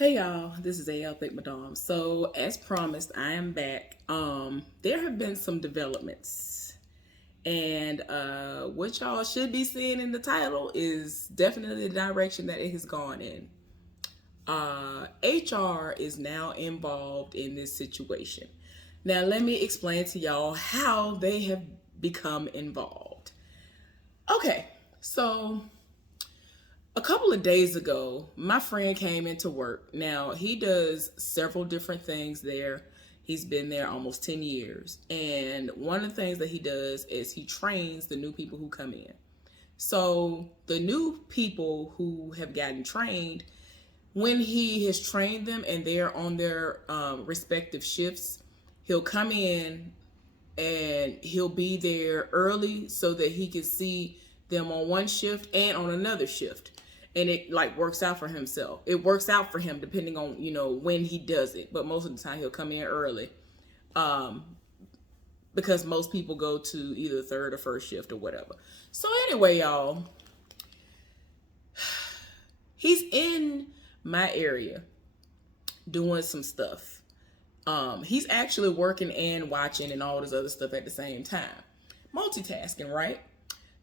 Hey y'all, this is AL Thick Madame. So as promised, I am back. There have been some developments, and what y'all should be seeing in the title is definitely the direction that it has gone in. HR is now involved in this situation. Now let me explain to y'all how they have become involved. Okay, so a couple of days ago, my friend came into work. Now, he does several different things there. He's been there almost 10 years. And one of the things that he does is he trains the new people who come in. So, the new people who have gotten trained, when he has trained them and they're on their respective shifts, he'll come in and he'll be there early so that he can see them on one shift and on another shift, and it like works out for himself. It works out for him depending on when he does it, but most of the time he'll come in early, because most people go to either third or first shift or whatever. So anyway, y'all, he's in my area doing some stuff. He's actually working and watching and all this other stuff at the same time. Multitasking, right?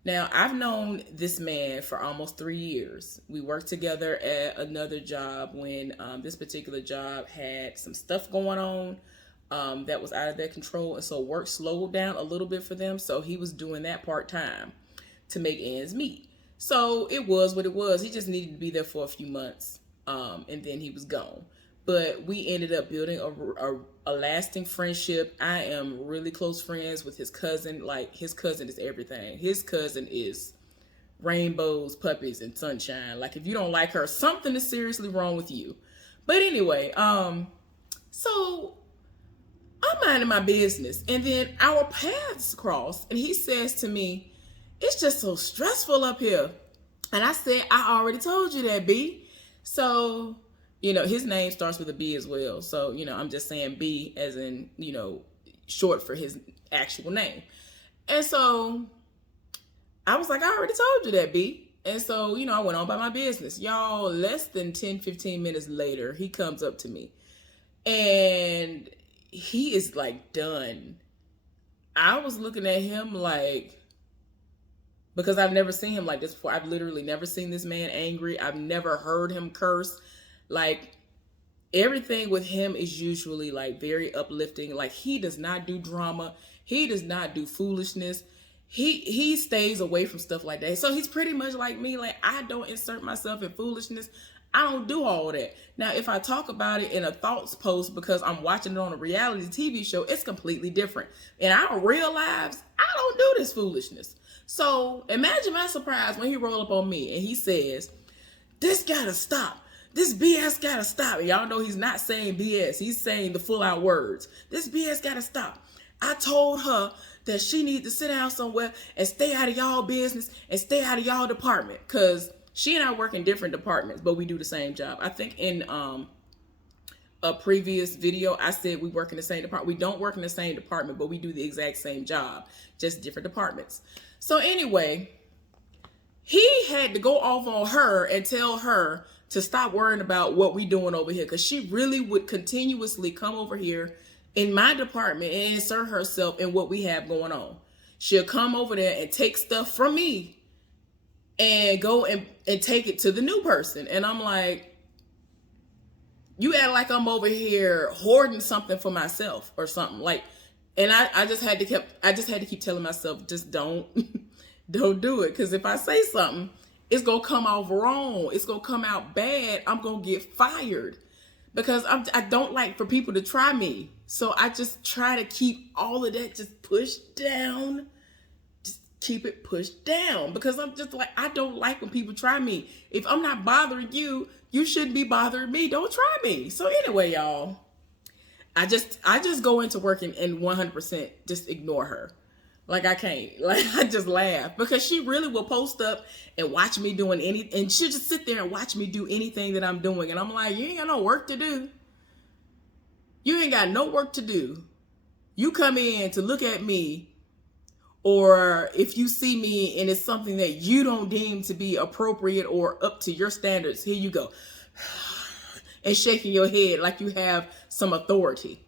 Now, I've known this man for almost 3 years. We worked together at another job when this particular job had some stuff going on that was out of their control. And so work slowed down a little bit for them. So he was doing that part-time to make ends meet. So it was what it was. He just needed to be there for a few months, and then he was gone. But we ended up building a lasting friendship. I am really close friends with his cousin. Like, his cousin is everything. His cousin is rainbows, puppies, and sunshine. Like, if you don't like her, something is seriously wrong with you. But anyway, so I'm minding my business, and then our paths cross, and he says to me, "It's just so stressful up here." And I said, "I already told you that, B." So his name starts with a B as well. So, I'm just saying B as in, short for his actual name. And so I was like, "I already told you that, B." And so, I went on by my business. Y'all, less than 10, 15 minutes later, he comes up to me and he is like done. I was looking at him like, because I've never seen him like this before. I've literally never seen this man angry. I've never heard him curse. Like, everything with him is usually like very uplifting. Like, he does not do drama. He does not do foolishness. He stays away from stuff like that. So he's pretty much like me. Like, I don't insert myself in foolishness. I don't do all that. Now, if I talk about it in a thoughts post because I'm watching it on a reality TV show, it's completely different. And I real lives, I don't do this foolishness. So imagine my surprise when he roll up on me and he says, "This gotta stop. This BS gotta stop." And y'all know he's not saying BS. He's saying the full out words. "This BS gotta stop. I told her that she needs to sit down somewhere and stay out of y'all business and stay out of y'all department." Because she and I work in different departments, but we do the same job. I think in a previous video, I said we work in the same department. We don't work in the same department, but we do the exact same job, just different departments. So anyway, he had to go off on her and tell her to stop worrying about what we doing over here, because she really would continuously come over here in my department and insert herself in what we have going on. She'll come over there and take stuff from me and go and take it to the new person. And I'm like, you act like I'm over here hoarding something for myself or something. Like, and I just had to keep telling myself, just don't do it. Because if I say something, it's going to come off wrong. It's going to come out bad. I'm going to get fired because I don't like for people to try me. So I just try to keep all of that just pushed down. Just keep it pushed down, because I'm just like, I don't like when people try me. If I'm not bothering you, you shouldn't be bothering me. Don't try me. So anyway, y'all, I just go into work and 100% just ignore her. Like, I can't. Like, I just laugh because she really will post up and watch me doing anything. And she'll just sit there and watch me do anything that I'm doing. And I'm like, you ain't got no work to do. You ain't got no work to do. You come in to look at me, or if you see me and it's something that you don't deem to be appropriate or up to your standards, here you go. and shaking your head like you have some authority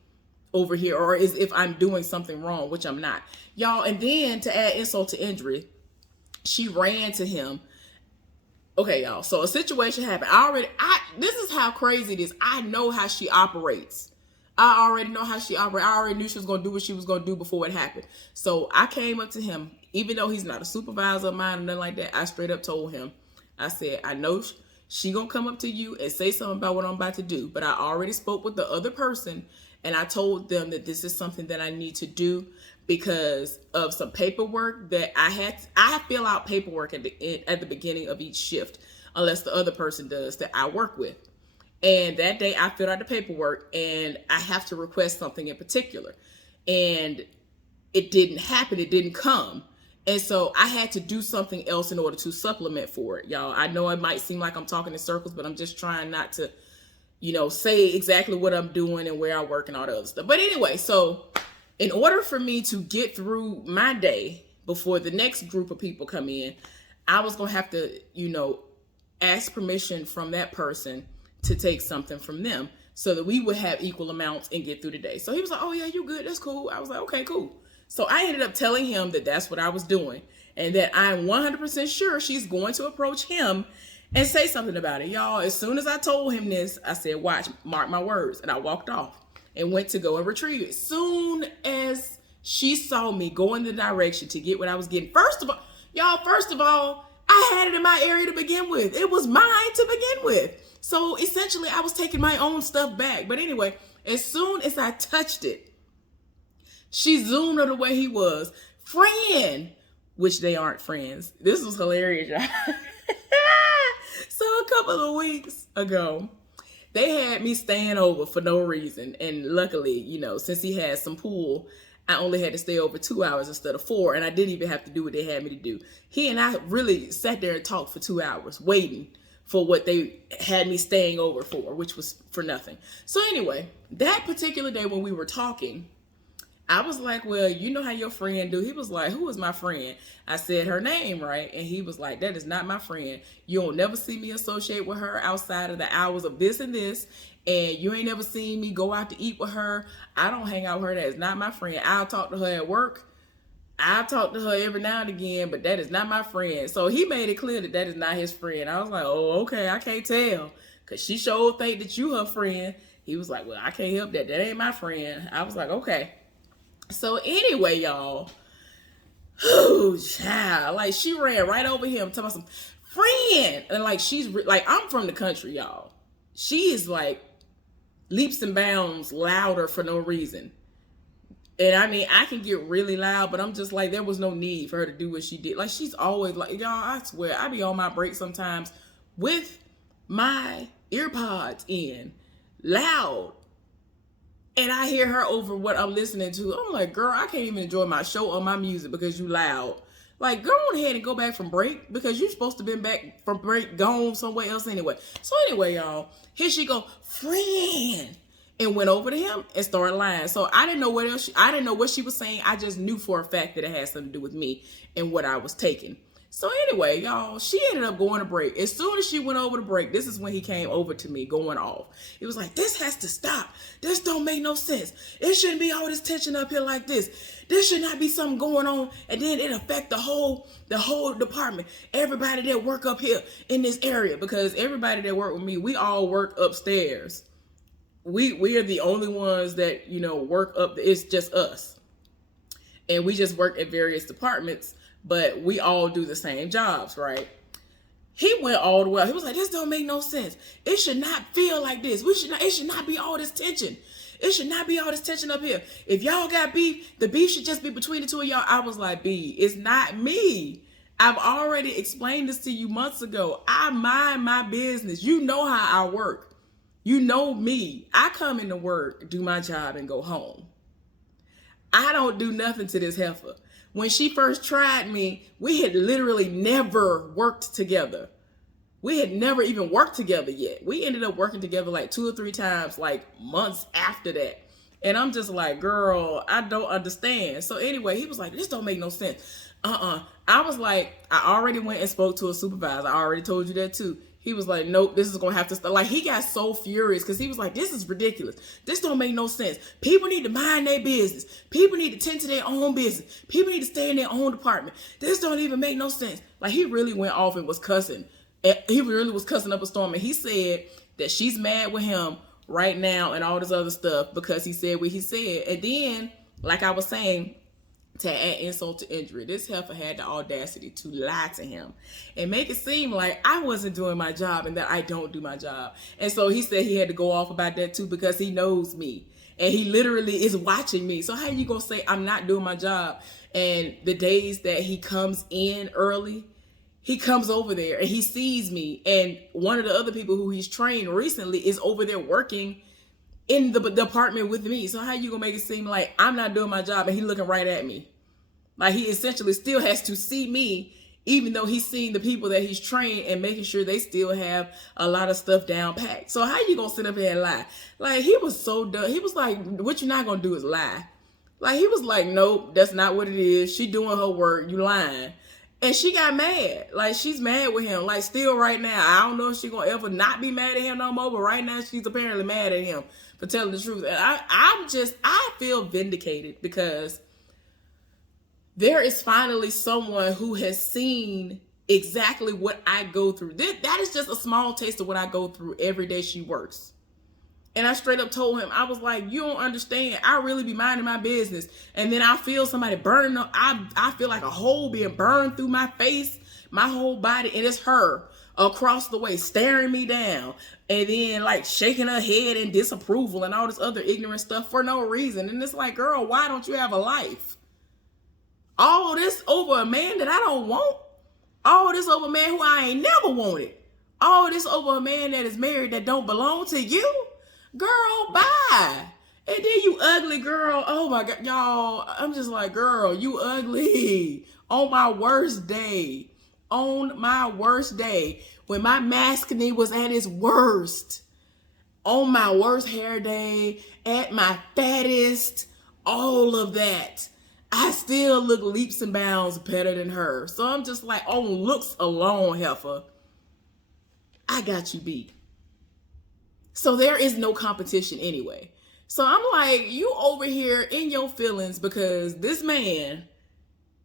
over here, or as if I'm doing something wrong, which I'm not. Y'all, and then to add insult to injury, she ran to him. Okay, y'all. So a situation happened. This is how crazy it is. I know how she operates. I already know how she operates. I already knew she was going to do what she was going to do before it happened. So I came up to him, even though he's not a supervisor of mine or nothing like that. I straight up told him, I said, I know she going to come up to you and say something about what I'm about to do. But I already spoke with the other person, and I told them that this is something that I need to do because of some paperwork that I fill out paperwork at the beginning of each shift, unless the other person does that I work with. And that day I filled out the paperwork, and I have to request something in particular, and it didn't happen. It didn't come. And so I had to do something else in order to supplement for it. Y'all, I know it might seem like I'm talking in circles, but I'm just trying not to, say exactly what I'm doing and where I work and all the other stuff. But anyway, so in order for me to get through my day before the next group of people come in, I was going to have to, ask permission from that person to take something from them so that we would have equal amounts and get through the day. So he was like, oh yeah, you good. That's cool. I was like, okay, cool. So I ended up telling him that that's what I was doing and that I'm 100% sure she's going to approach him and say something about it. Y'all, as soon as I told him this, I said, watch, mark my words. And I walked off and went to go and retrieve it. Soon as she saw me go in the direction to get what I was getting, first of all, I had it in my area to begin with. It was mine to begin with. So essentially, I was taking my own stuff back. But anyway, as soon as I touched it, she zoomed on the way he was. Friend, which they aren't friends. This was hilarious, y'all. So a couple of weeks ago, they had me staying over for no reason. And luckily, since he had some pool, I only had to stay over 2 hours instead of 4. And I didn't even have to do what they had me to do. He and I really sat there and talked for 2 hours waiting for what they had me staying over for, which was for nothing. So anyway, that particular day when we were talking, I was like, well, you know how your friend do. He was like, who is my friend? I said her name, right? And he was like, that is not my friend. You'll never see me associate with her outside of the hours of this and this. And you ain't never seen me go out to eat with her. I don't hang out with her. That is not my friend. I'll talk to her at work. I'll talk to her every now and again, but that is not my friend. So he made it clear that that is not his friend. I was like, oh, okay, I can't tell. Because she sure think that you her friend. He was like, well, I can't help that. That ain't my friend. I was like, okay. So anyway, y'all, child, like she ran right over him, talking about some friend, and like she's like, I'm from the country, y'all. She is like leaps and bounds louder for no reason, and I mean, I can get really loud, but I'm just like, there was no need for her to do what she did. Like she's always like, y'all, I swear, I be on my break sometimes with my earpods in, loud. And I hear her over what I'm listening to. I'm like, girl, I can't even enjoy my show or my music because you loud. Like, go on ahead and go back from break because you're supposed to been back from break, gone somewhere else anyway. So anyway, y'all, here she go, friend, and went over to him and started lying. So I didn't know I didn't know what she was saying. I just knew for a fact that it had something to do with me and what I was taking. So anyway, y'all, she ended up going to break. As soon as she went over to break, this is when he came over to me going off. It was like, this has to stop. This don't make no sense. It shouldn't be all this tension up here like this. There should not be something going on and then it affect the whole department. Everybody that work up here in this area, because everybody that work with me, we all work upstairs. We are the only ones that, work up. It's just us. And we just work at various departments. But we all do the same jobs, right? He went all the way. He was like, this don't make no sense. It should not feel like this. It should not be all this tension. It should not be all this tension up here. If y'all got beef, the beef should just be between the two of y'all. I was like, B, it's not me. I've already explained this to you months ago. I mind my business. You know how I work. You know me. I come into work, do my job, and go home. I don't do nothing to this heifer. When she first tried me, we had literally never worked together. We had never even worked together yet. We ended up working together like 2 or 3 times, like months after that. And I'm just like, girl, I don't understand. So anyway, he was like, this don't make no sense. I was like, I already went and spoke to a supervisor. I already told you that too. He was like, nope, this is going to have to stop. Like, he got so furious because he was like, this is ridiculous. This don't make no sense. People need to mind their business. People need to tend to their own business. People need to stay in their own department. This don't even make no sense. Like, he really went off and was cussing. He really was cussing up a storm. And he said that she's mad with him right now and all this other stuff because he said what he said. And then, like I was saying, to add insult to injury, this heifer had the audacity to lie to him and make it seem like I wasn't doing my job and that I don't do my job. And so he said he had to go off about that too because he knows me and he literally is watching me. So how you gonna say I'm not doing my job? And the days that he comes in early, he comes over there and he sees me, and one of the other people who he's trained recently is over there working in the department with me. So how you gonna make it seem like I'm not doing my job and he looking right at me? Like, he essentially still has to see me, even though he's seeing the people that he's trained and making sure they still have a lot of stuff down packed. So how you gonna sit up here and lie? Like, he was so dumb. He was like, what you're not gonna do is lie. Like, he was like, nope, that's not what it is. She doing her work, you lying. And she got mad. Like, she's mad with him. Like, still right now. I don't know if she's gonna ever not be mad at him no more, but right now she's apparently mad at him for telling the truth. And I feel vindicated because there is finally someone who has seen exactly what I go through. That is just a small taste of what I go through every day she works. And I straight up told him, I was like, you don't understand. I really be minding my business. And then I feel somebody burning up. I feel like a hole being burned through my face, my whole body. And it's her across the way staring me down. And then like shaking her head in disapproval and all this other ignorant stuff for no reason. And it's like, girl, why don't you have a life? All this over a man that I don't want? All this over a man who I ain't never wanted? All this over a man that is married that don't belong to you? Girl, bye. And then you ugly girl. Oh my God, y'all. I'm just like, girl, you ugly. On my worst day. On my worst day. When my masculinity was at its worst. On my worst hair day. At my fattest. All of that. I still look leaps and bounds better than her. So I'm just like, on looks alone, heifer, I got you beat. So there is no competition anyway. So I'm like, you over here in your feelings because this man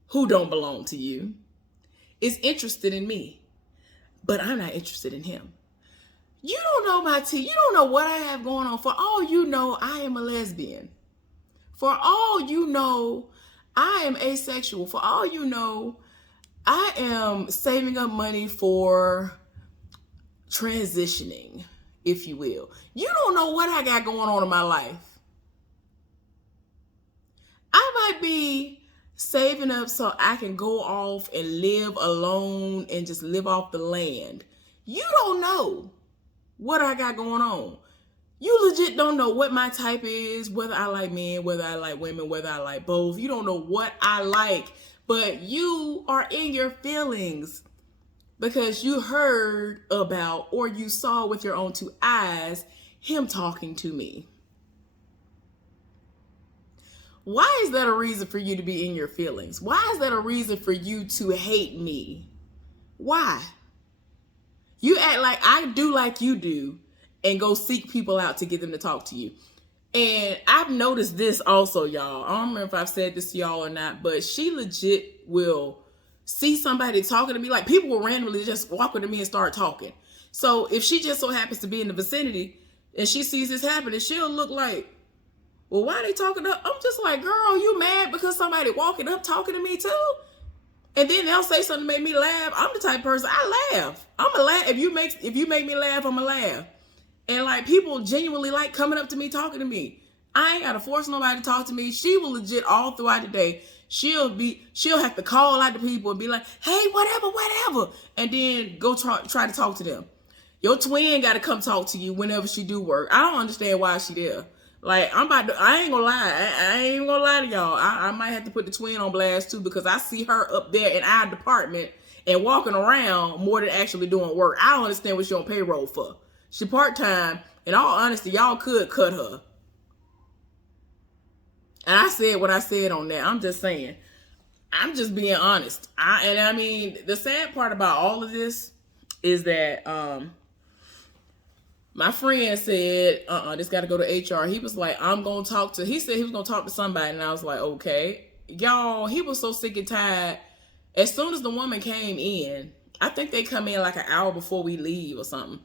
who don't belong to you is interested in me, but I'm not interested in him. You don't know my tea. You don't know what I have going on. For all you know, I am a lesbian. For all you know, I am asexual. For all you know, I am saving up money for transitioning, if you will. You don't know what I got going on in my life. I might be saving up so I can go off and live alone and just live off the land. You don't know what I got going on. You legit don't know what my type is, whether I like men, whether I like women, whether I like both. You don't know what I like, but you are in your feelings because you heard about or you saw with your own two eyes him talking to me. Why is that a reason for you to be in your feelings? Why is that a reason for you to hate me? Why? You act like I do like you do and go seek people out to get them to talk to you. And I've noticed this also, y'all. I don't remember if I've said this to y'all or not, but she legit will see somebody talking to me. Like, people will randomly just walk up to me and start talking. So if she just so happens to be in the vicinity and she sees this happening, she'll look like, well, why are they talking up? I'm just like, girl, you mad because somebody walking up talking to me too? And then they'll say something to make me laugh. I'm the type of person, I laugh. I'm a laugh. If you make me laugh, I'm a laugh. And like, people genuinely like coming up to me, talking to me. I ain't gotta force nobody to talk to me. She will legit all throughout the day. She'll have to call out to people and be like, hey, whatever. And then go try to talk to them. Your twin gotta come talk to you whenever she do work. I don't understand why she there. Like, I ain't gonna lie. I ain't even gonna lie to y'all. I might have to put the twin on blast too, because I see her up there in our department and walking around more than actually doing work. I don't understand what she on payroll for. She part-time. In all honesty, y'all could cut her. And I said what I said on that. I'm just saying. I'm just being honest. I mean, the sad part about all of this is that my friend said, this got to go to HR. He was like, he said he was going to talk to somebody. And I was like, okay. Y'all, he was so sick and tired. As soon as the woman came in, I think they come in like an hour before we leave or something.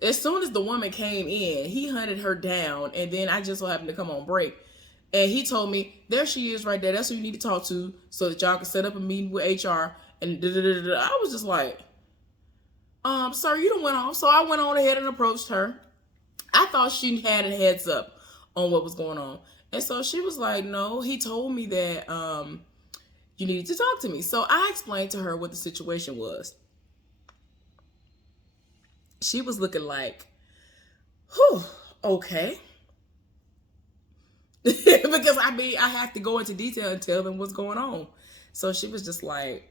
As soon as the woman came in, he hunted her down. And then I just so happened to come on break. And he told me, there she is right there. That's who you need to talk to so that y'all can set up a meeting with HR. And I was just like, sir, you done went off. So I went on ahead and approached her. I thought she had a heads up on what was going on. And so she was like, no, he told me that you needed to talk to me. So I explained to her what the situation was. She was looking like, whew, okay. Because I have to go into detail and tell them what's going on. So she was just like,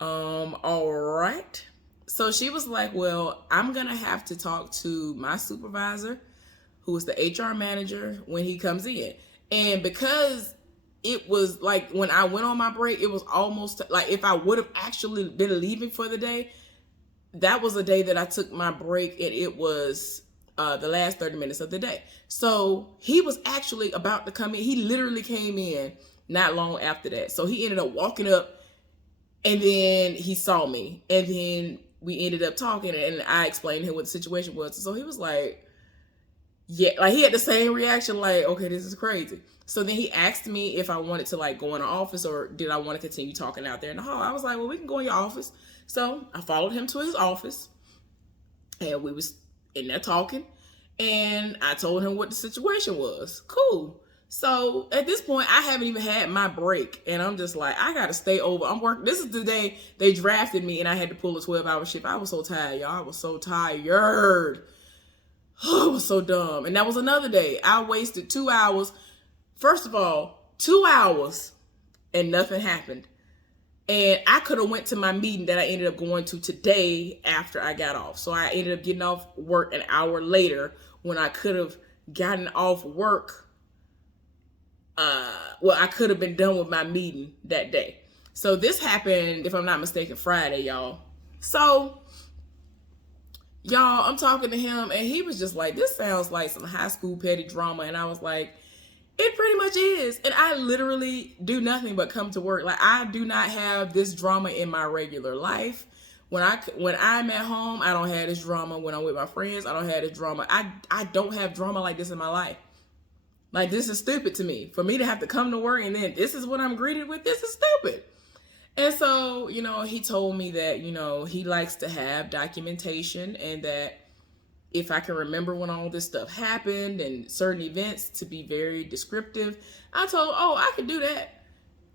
all right. So she was like, well, I'm going to have to talk to my supervisor, who is the HR manager, when he comes in. And because it was like when I went on my break, it was almost like if I would have actually been leaving for the day, that was the day that I took my break, and it was the last 30 minutes of the day. So he was actually about to come in. He literally came in not long after that. So he ended up walking up, and then he saw me, and then we ended up talking, and I explained to him what the situation was. So he was like, yeah, like he had the same reaction, like, okay, this is crazy. So then he asked me if I wanted to like go in the office or did I want to continue talking out there in the hall. I was like, well, we can go in your office. So I followed him to his office, and we was in there talking, and I told him what the situation was. Cool. So at this point, I haven't even had my break, and I'm just like, I got to stay over. I'm working. This is the day they drafted me, and I had to pull a 12-hour shift. I was so tired, y'all. I was so tired. Oh, it was so dumb. And that was another day. I wasted 2 hours. First of all, 2 hours, and nothing happened. And I could have went to my meeting that I ended up going to today after I got off. So I ended up getting off work an hour later when I could have gotten off work. I could have been done with my meeting that day. So this happened, if I'm not mistaken, Friday, y'all. So, y'all, I'm talking to him, and he was just like, this sounds like some high school petty drama. And I was like, it pretty much is. And I literally do nothing but come to work. Like, I do not have this drama in my regular life. When I'm at home, I don't have this drama. When I'm with my friends, I don't have this drama. I don't have drama like this in my life. Like, this is stupid to me. For me to have to come to work and then this is what I'm greeted with, this is stupid. And so, he told me that, he likes to have documentation, and that if I can remember when all this stuff happened and certain events, to be very descriptive. I told him, I can do that.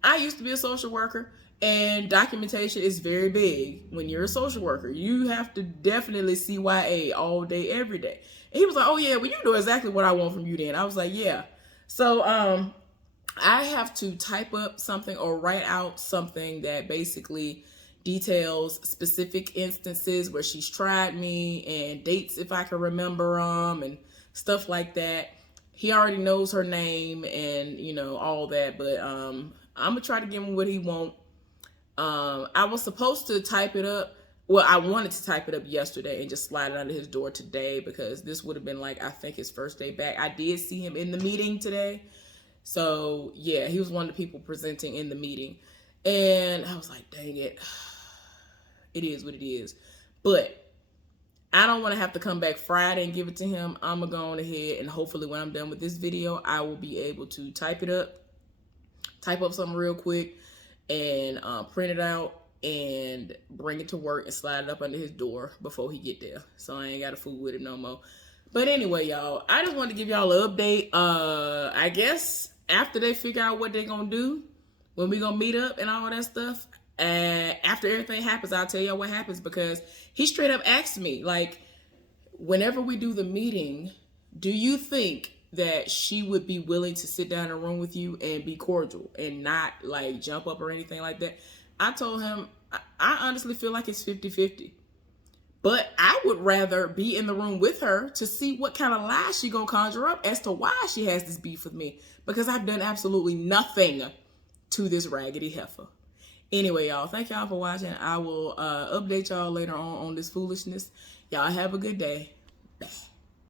I used to be a social worker, and documentation is very big when you're a social worker. You have to definitely CYA all day, every day. And he was like, oh yeah, well, you know exactly what I want from you then. I was like, yeah. So I have to type up something or write out something that basically details specific instances where she's tried me, and dates if I can remember them, and stuff like that. He already knows her name and, all that, but I'm going to try to give him what he wants. I was supposed to type it up. Well, I wanted to type it up yesterday and just slide it under his door today, because this would have been like, I think, his first day back. I did see him in the meeting today. So yeah, he was one of the people presenting in the meeting. And I was like, dang it. It is what it is. But I don't want to have to come back Friday and give it to him. I'm going to go on ahead, and hopefully when I'm done with this video, I will be able to type up something real quick, and print it out and bring it to work and slide it up under his door before he get there. So I ain't got to fool with it no more. But anyway, y'all, I just wanted to give y'all an update. I guess after they figure out what they're going to do, when we going to meet up and all that stuff, after everything happens, I'll tell y'all what happens, because he straight up asked me, like, whenever we do the meeting, do you think that she would be willing to sit down in a room with you and be cordial and not like jump up or anything like that? I told him, I honestly feel like it's 50-50. But I would rather be in the room with her to see what kind of lies she gonna conjure up as to why she has this beef with me. Because I've done absolutely nothing to this raggedy heifer. Anyway, y'all, thank y'all for watching. I will update y'all later on this foolishness. Y'all have a good day. Bye.